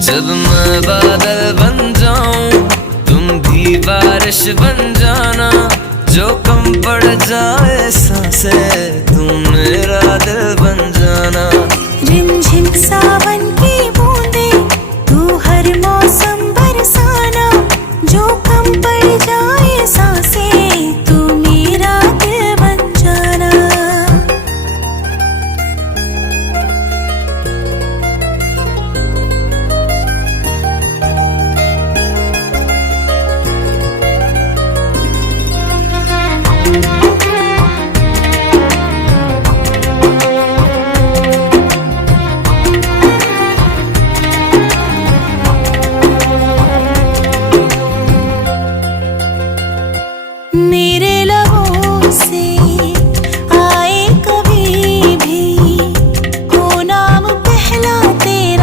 जब मैं बादल बन जाऊं तुम भी बारिश बन जाना, जो कम पड़ जाए सांसें तुम मेरा दिल बन जाना। रिमझिम सावन